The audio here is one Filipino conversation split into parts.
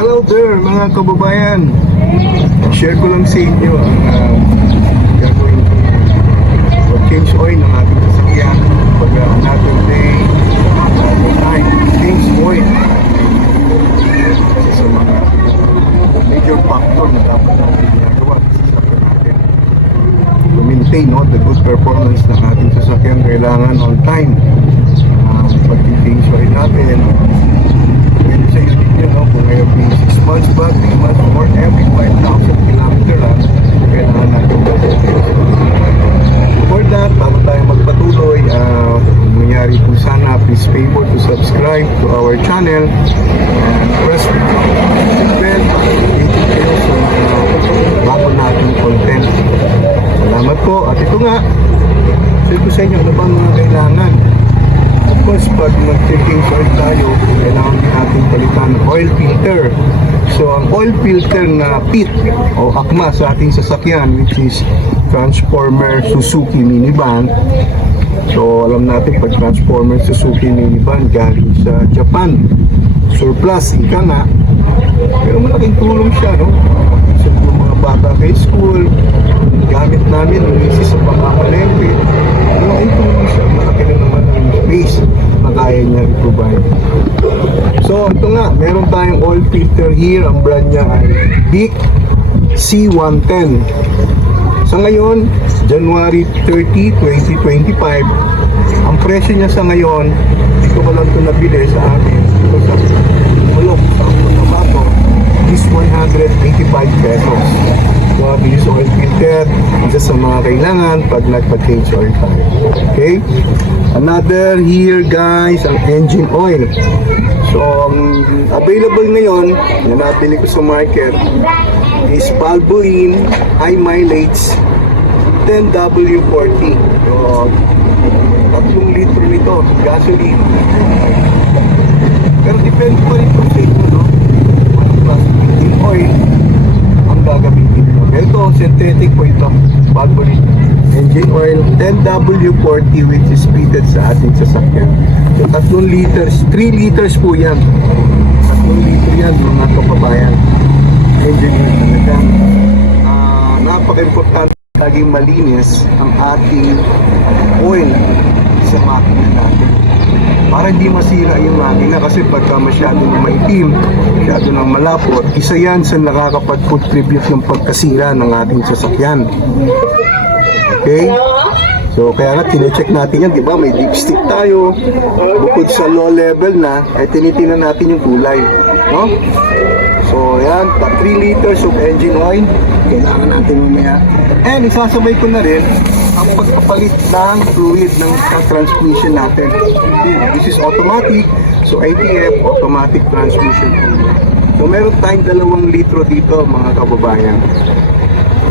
Hello there mga kababayan. Share ko lang sa inyo ang gagawin change oil ng ating sasakyan pag natin day time change oil kasi sa mga major factor na dapat natin ginagawa sa sasakyan natin to maintain the good performance ng ating sasakyan. Kailangan on time pag-change oil natin. Pwede sa YouTube nyo, kung ngayon 6 months ba, 3 months or every 5,000 kilometer lang, kailangan natin before that, bago tayo magpatuloy, nangyari po sana, please favor to subscribe to our channel and press the bell kayo sa bago nating content. Salamat po. At ito nga, share ko sa inyo ano ba mga kailangan. Of course, pag mag-change oil tayo, kailangan natin palitan oil filter. So, ang oil filter na pit o akma sa ating sasakyan, which is Transformer Suzuki Minivan. So, alam natin pag Transformer Suzuki Minivan galing sa Japan. Surplus, ika nga. Pero malaking tulong siya, no? Sa mga bata kay school, gamit namin, umisis sa pangkakalengke. Malaking tulong siya, malaki na naman ang space na kaya niya i-provide. So, ito nga, meron tayong oil filter here. Ang brand niya ay Bic C110. Sa ngayon, January 30, 2025, ang presyo niya sa ngayon, dito ko lang ito nabili sa akin, ito sa Mulok, sa Cotabato, is 185 pesos. So, this oil filter, isa sa mga kailangan pag nagpa-change oil tayo. Okay? Another here guys, ang engine oil. So, available ngayon, na nabili ko sa market, is Valvoline high mileage 10W40. So, 3 litro nito, gasoline. Pero depende pa rin po sa inyo, no? Plastic oil ang gagamitin mo. Ito, synthetic po ito, Valvoline engine oil 10W40, which is fitted sa ating sasakyan. So, 3 liters, 3 liters po yan. 3 litro yan, mga kababayan. Engine oil talagang napaka-importante laging malinis ang ating oil sa makina natin para hindi masira yung makina, kasi pagka masyado na maitim, masyado na malapot, isa yan sa nakakapag-contribute ng pagkasira ng ating sasakyan. Okay? So, kaya nga, tine-check natin yan, di ba? May dipstick tayo. Bukod sa low level na, ay tinitingnan natin yung kulay. No? So, yan, 3 liters of engine oil. Kailangan natin mamaya. And, isasabay ko na rin ang pagpapalit ng fluid ng transmission natin. This is automatic. So, ATF, automatic transmission. So, meron tayong 2 litro dito, mga kababayan.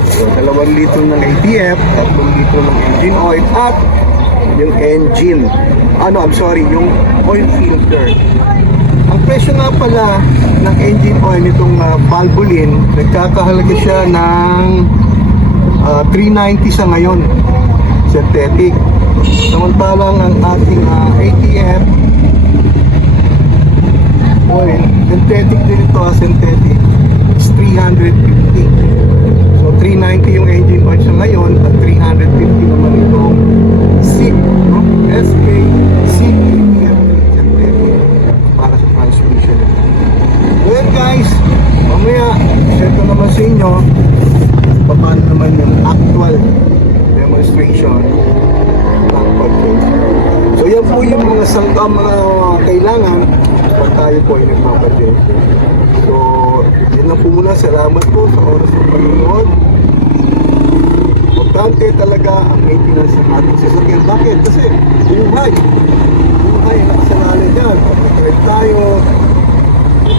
So, 2 litro ng ATF, 3 litro ng engine oil, at yung engine, yung oil filter. Ang presyo nga pala ng engine oil nitong Valvoline, nagkakahalaga siya ng 390 sa ngayon, synthetic. Samantalang ang ating ATF oil, synthetic din ito, synthetic, is 350. So 390 yung engine oil sa ngayon, at 350 naman itong SIC, no? SK SIC ATF synthetic para sa transmission. Well guys, mamaya share ko naman sa inyo paano naman yung actual demonstration ng pag-change. So yan po yung mga mga kailangan pag tayo po ay nagpapag-change. So yan lang po muna. Salamat po sa oras ng panonood. Importante talaga ang maintenance ng ating sasakyan. Bakit? Kasi buhay nakasalalay dyan. Pag nag-drive tayo,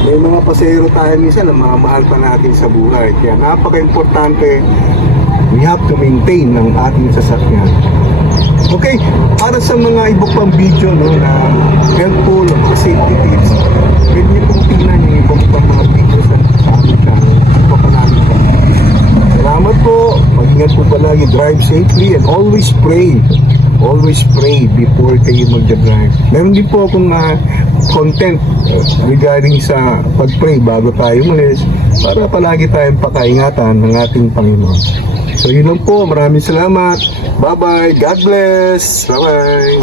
may mga pasero tayo minsan na mga mahal pa natin sa buhay. Kaya napaka-importante, we have to maintain ng ating sasakyan. Okay, para sa mga iba pang video, no, na helpful, mga safety tips, pwede niyo pong tingnan yung iba pang mga videos sa ating channel. Salamat po, mag-ingat po palagi, drive safely and always pray always pray before kayo mag-drive. Meron din po akong content regarding sa pag-pray bago tayo umalis para palagi tayong pakaingatan ng ating Panginoon. So yun lang po. Maraming salamat. Bye-bye. God bless. Bye-bye.